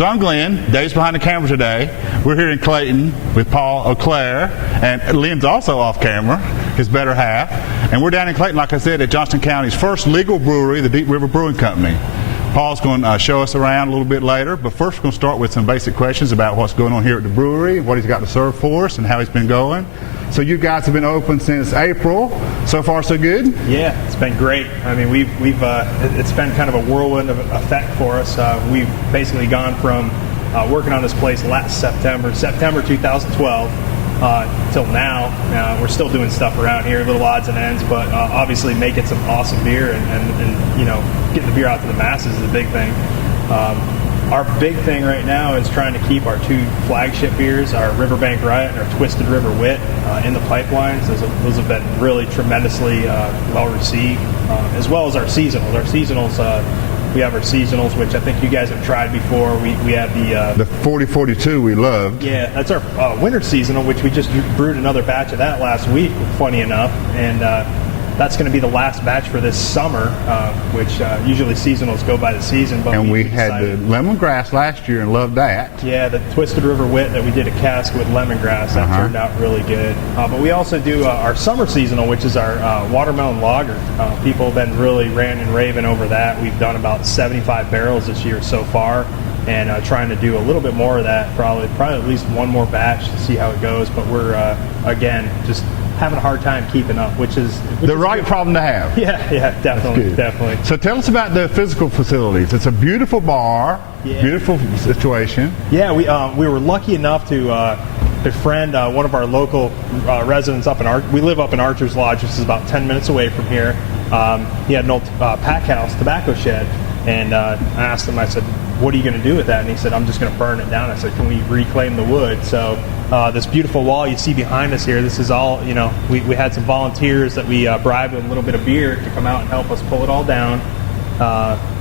So I'm Glenn. Dave's behind the camera today. We're here in Clayton with Paul Auclair, and Lynn's also off camera, his better half. And we're down in Clayton, like I said, at Johnston County's first legal brewery, the Deep River Brewing Company. Paul's going to show us around a little bit later, but first we're going to start with some basic questions about what's going on here at the brewery, what he's got to serve for us, and how he's been going. So you guys have been open since April. So far, so good? Yeah, it's been great. I mean, it's been kind of a whirlwind of effect for us. We've basically gone from working on this place last September 2012, till now. We're still doing stuff around here, little odds and ends, but obviously making some awesome beer and you know, getting the beer out to the masses is a big thing. Our big thing right now is trying to keep our two flagship beers, our Riverbank Riot and our Twisted River Wit, in the pipelines. Those have been really tremendously well received, as well as our seasonals. We have our seasonals, which I think you guys have tried before. We have the 4042 we loved. Yeah, that's our winter seasonal, which we just brewed another batch of that last week, funny enough, and that's going to be the last batch for this summer, which usually seasonals go by the season. But and we had the lemongrass last year and loved that. Yeah, the Twisted River Wit that we did a cask with lemongrass, that turned out really good. But we also do our summer seasonal, which is our watermelon lager. People have been really ranting and raving over that. We've done about 75 barrels this year so far, and trying to do a little bit more of that, probably at least one more batch to see how it goes. But we're, again, just having a hard time keeping up, which is the right problem to have. Yeah, definitely. So tell us about the physical facilities. It's a beautiful bar, beautiful situation. Yeah, we were lucky enough to befriend one of our local residents up in we live up in Archer's Lodge, which is about 10 minutes away from here. He had an old pack house tobacco shed, and I asked him, I said, what are you going to do with that? And he said, I'm just going to burn it down. I said, can we reclaim the wood? So this beautiful wall you see behind us here, this is all, you know, we had some volunteers that we bribed with a little bit of beer to come out and help us pull it all down.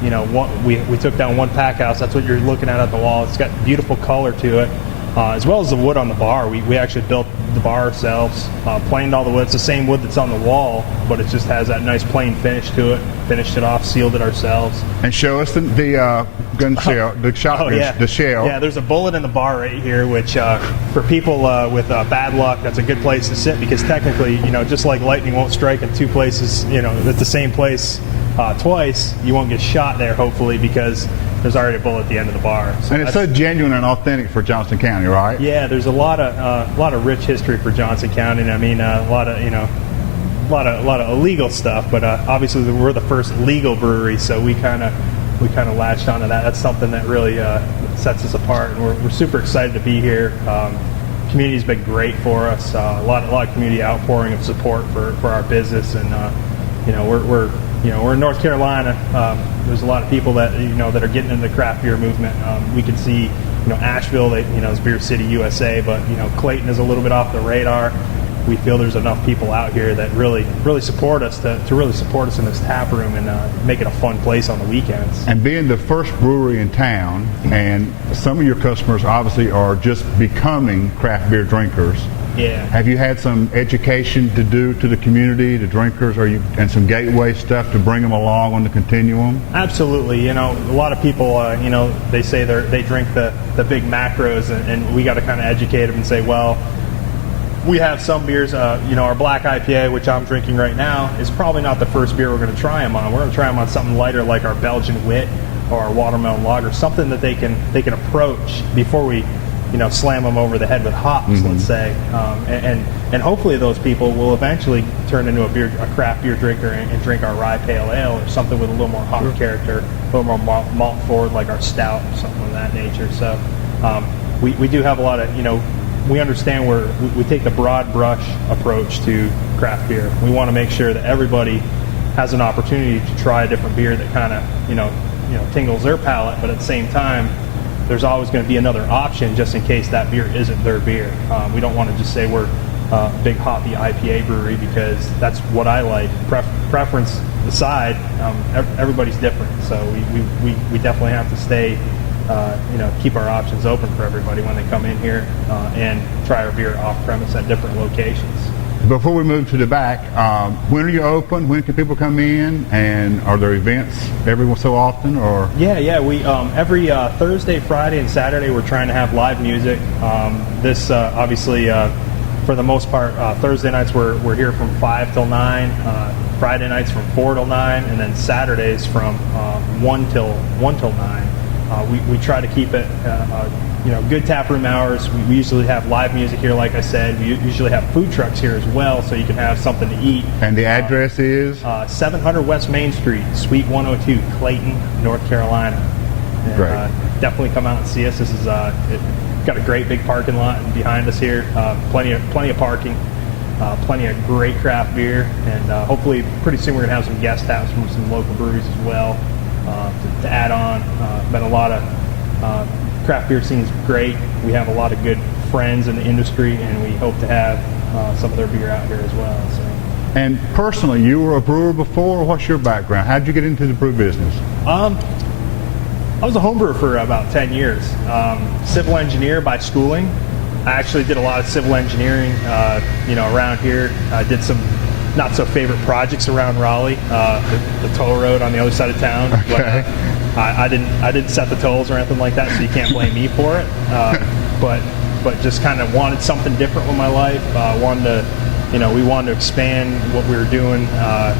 You know, we took down one pack house. That's what you're looking at the wall. It's got beautiful color to it, as well as the wood on the bar. We actually built the bar ourselves, planed all the wood. It's the same wood that's on the wall, but it just has that nice plain finish to it. Finished it off, sealed it ourselves. And show us the gun shell, the shotgun, the shell. Yeah, there's a bullet in the bar right here, which for people with bad luck, that's a good place to sit, because technically, you know, just like lightning won't strike in two places, you know, at the same place twice, you won't get shot there, hopefully, because there's already a bullet at the end of the bar. So and it's so genuine and authentic for Johnston County, right? Yeah, there's a lot of rich history for Johnston County, and I mean, a lot of illegal stuff, but obviously we're the first legal brewery, so we kind of latched onto that. That's something that really sets us apart, and we're super excited to be here. Community's been great for us. A lot of community outpouring of support for our business, and you know, we're in North Carolina. There's a lot of people that that are getting into the craft beer movement. We can see Asheville, is Beer City, USA, but Clayton is a little bit off the radar. We feel there's enough people out here that really support us to really support us in this tap room and make it a fun place on the weekends. And being the first brewery in town, and some of your customers obviously are just becoming craft beer drinkers. Yeah. Have you had some education to do to the community, the drinkers, and some gateway stuff to bring them along on the continuum? Absolutely. A lot of people, they say they drink the big macros, and we got to kind of educate them and say, well, we have some beers, our black IPA, which I'm drinking right now, is probably not the first beer we're going to try them on. We're going to try them on something lighter like our Belgian Wit or our watermelon lager, something that they can approach before we slam them over the head with hops, let's say, and hopefully those people will eventually turn into a craft beer drinker and drink our rye pale ale or something with a little more hop character, a little more malt forward, like our stout or something of that nature. So we do have a lot of we understand we take the broad brush approach to craft beer. We want to make sure that everybody has an opportunity to try a different beer that kind of tingles their palate, but at the same time, there's always going to be another option just in case that beer isn't their beer. We don't want to just say we're a big hoppy IPA brewery, because that's what I like. Preference aside, everybody's different, so we definitely have to stay, keep our options open for everybody when they come in here and try our beer off premise at different locations. Before we move to the back, when are you open? When can people come in? And are there events every so often? Or Yeah. We every Thursday, Friday, and Saturday we're trying to have live music. This obviously, for the most part, Thursday nights we're here from 5 till 9. Friday nights from 4 till 9, and then Saturdays from 1 till 9. We try to keep it. Good tap room hours. We usually have live music here, like I said. We usually have food trucks here as well, so you can have something to eat. And the address is? 700 West Main Street, Suite 102, Clayton, North Carolina. And, Great. Definitely come out and see us. This is got a great big parking lot behind us here. Plenty of parking. Plenty of great craft beer, and hopefully pretty soon we're going to have some guest taps from some local breweries as well to add on. Been a lot of craft beer scene is great. We have a lot of good friends in the industry, and we hope to have some of their beer out here as well. So. And personally, you were a brewer before. What's your background? How did you get into the brew business? I was a home brewer for about 10 years. Civil engineer by schooling. I actually did a lot of civil engineering, around here. I did some not so favorite projects around Raleigh, the toll road on the other side of town. Okay. But, I didn't set the tolls or anything like that, so you can't blame me for it. But just kind of wanted something different with my life. We wanted to expand what we were doing. Have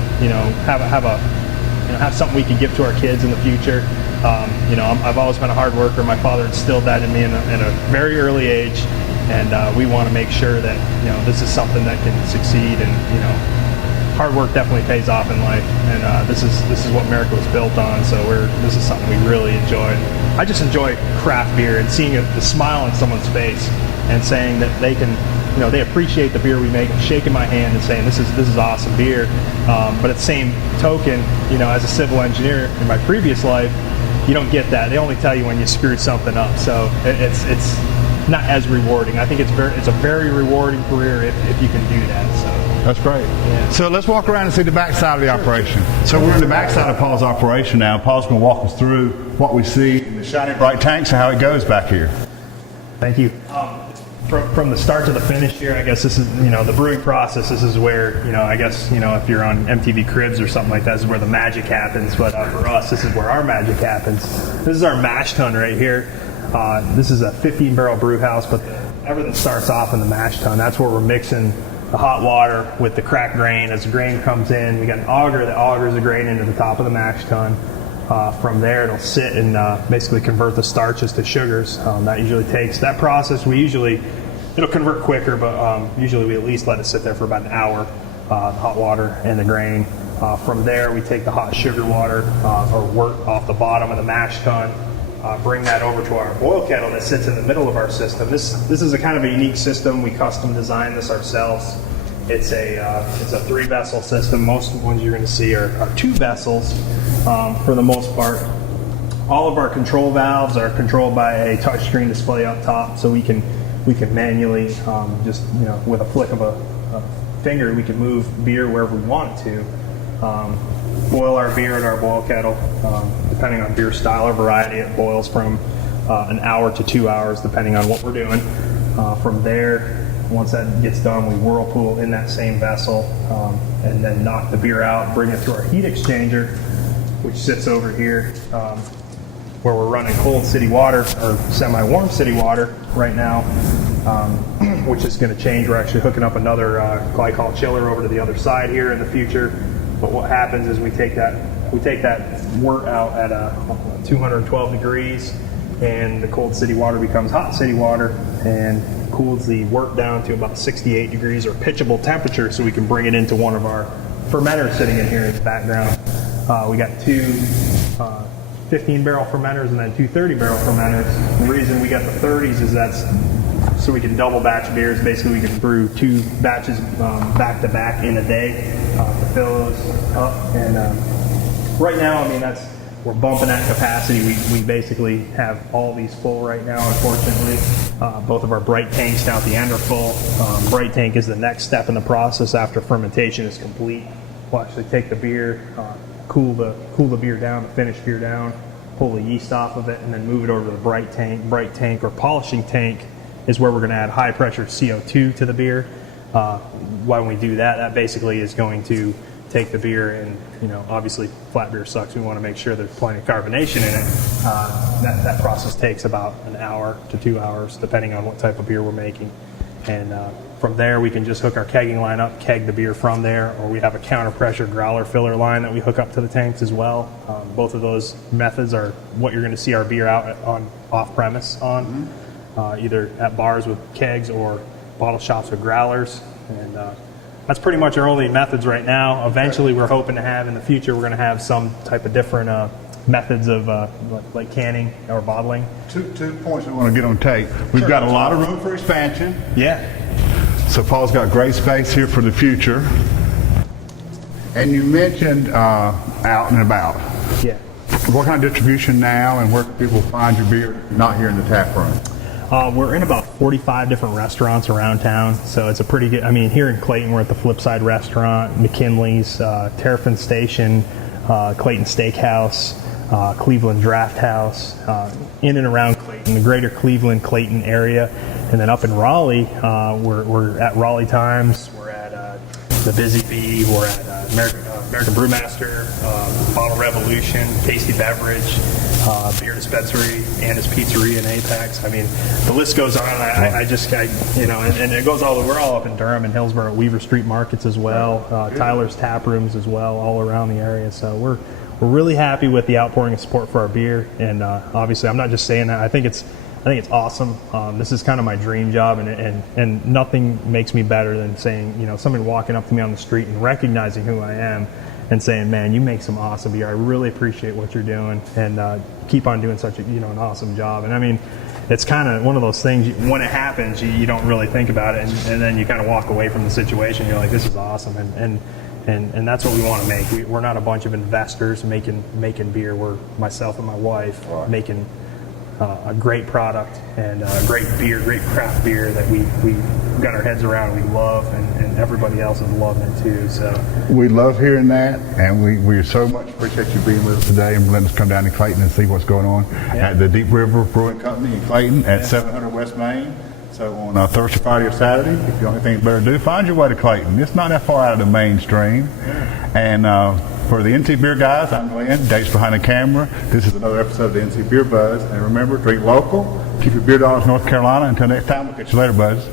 something we could give to our kids in the future. I've always been a hard worker. My father instilled that in me in a very early age, and we want to make sure that this is something that can succeed. And hard work definitely pays off in life, and this is what America was built on. So this is something we really enjoy. I just enjoy craft beer and seeing the smile on someone's face and saying that they can. They appreciate the beer we make, and shaking my hand and saying this is awesome beer. But at the same token, as a civil engineer in my previous life, you don't get that. They only tell you when you screwed something up. So it's not as rewarding. I think it's a very rewarding career if you can do that. So that's great. Yeah. So let's walk around and see the back side of the operation. So we're in the back side of Paul's operation now. Paul's going to walk us through what we see in the shiny bright tanks and how it goes back here. Thank you. From the start to the finish here, I guess this is, the brewing process. This is where, I guess, if you're on MTV Cribs or something like that, this is where the magic happens. But for us, this is where our magic happens. This is our mash tun right here. This is a 15-barrel brew house, but everything starts off in the mash tun. That's where we're mixing the hot water with the cracked grain. As the grain comes in, we got an auger that augers the grain into the top of the mash tun. From there, it'll sit and basically convert the starches to sugars. That usually takes, that process, it'll convert quicker, but usually we at least let it sit there for about an hour, the hot water and the grain. From there, we take the hot sugar water or wort off the bottom of the mash tun, bring that over to our boil kettle that sits in the middle of our system. This is a kind of a unique system. We custom designed this ourselves. It's a 3-vessel system. Most ones you're going to see are 2 vessels for the most part. All of our control valves are controlled by a touchscreen display up top, so we can manually with a flick of a finger, we can move beer wherever we want it to. Boil our beer in our boil kettle. Depending on beer style or variety, it boils from an hour to 2 hours, depending on what we're doing. From there, once that gets done, we whirlpool in that same vessel and then knock the beer out, bring it through our heat exchanger, which sits over here, where we're running cold city water or semi-warm city water right now, which is going to change. We're actually hooking up another glycol chiller over to the other side here in the future. But what happens is we take that wort out at 212 degrees, and the cold city water becomes hot city water and cools the wort down to about 68 degrees or pitchable temperature, so we can bring it into one of our fermenters sitting in here in the background. We got 2 15-barrel fermenters and then 2 30-barrel fermenters. The reason we got the 30s is that's so we can double batch beers. Basically, we can brew 2 batches back to back in a day to fill those up. And right now, we're bumping that capacity. We basically have all these full right now, unfortunately. Both of our bright tanks down at the end are full. Bright tank is the next step in the process after fermentation is complete. We'll actually take the beer, cool the beer down, the finished beer down, pull the yeast off of it, and then move it over to the bright tank. Bright tank or polishing tank is where we're going to add high pressure CO2 to the beer. when we do that, that basically is going to take the beer and, obviously flat beer sucks. We want to make sure there's plenty of carbonation in it. That process takes about an hour to 2 hours, depending on what type of beer we're making. And from there, we can just hook our kegging line up, keg the beer from there, or we have a counter pressure growler filler line that we hook up to the tanks as well. Both of those methods are what you're going to see our beer out on off premise on, either at bars with kegs or bottle shops with growlers. And that's pretty much our only methods right now. Eventually, we're hoping to have in the future, we're going to have some type of different methods of like canning or bottling. Two points we want to get on tape. We've got a lot of room for expansion. Yeah. So Paul's got great space here for the future. And you mentioned out and about. Yeah. What kind of distribution now, and where can people find your beer not here in the tap room? We're in about 45 different restaurants around town, so it's a pretty good. I mean, here in Clayton, we're at the Flipside Restaurant, McKinley's, Terrapin Station, Clayton Steakhouse, Cleveland Draft House, in and around Clayton, the greater Cleveland, Clayton area. And then up in Raleigh, we're at Raleigh Times, we're at the Busy Bee, we're at American Brewmaster, Bottle Revolution, Tasty Beverage, Beer Dispensary, Anna's Pizzeria and Apex. I mean, the list goes on. And it goes we're all up in Durham and Hillsborough, Weaver Street Markets as well, Tyler's Tap Rooms as well, all around the area. So we're really happy with the outpouring of support for our beer. And obviously, I'm not just saying that. I think it's awesome. This is kind of my dream job, and nothing makes me better than saying, somebody walking up to me on the street and recognizing who I am and saying, man, you make some awesome beer. I really appreciate what you're doing, and keep on doing such an awesome job. And I mean, it's kind of one of those things, when it happens, you don't really think about it, and then you kind of walk away from the situation. You're like, this is awesome. And that's what we want to make. We're not a bunch of investors making beer. We're myself and my wife making a great product and great beer, great craft beer that we got our heads around, we love, and everybody else is loving it too. So we love hearing that, and we so much appreciate you being with us today and letting us come down to Clayton and see what's going on at the Deep River Brewing Company in Clayton at 700 West Main. So on Thursday, Friday, or Saturday, if you don't have anything better to do, find your way to Clayton. It's not that far out of the mainstream. And for the NC Beer guys, I'm Glenn, Dave's behind the camera. This is another episode of the NC Beer Buzz. And remember, drink local, keep your beer dollars North Carolina. Until next time, we'll catch you later, buds.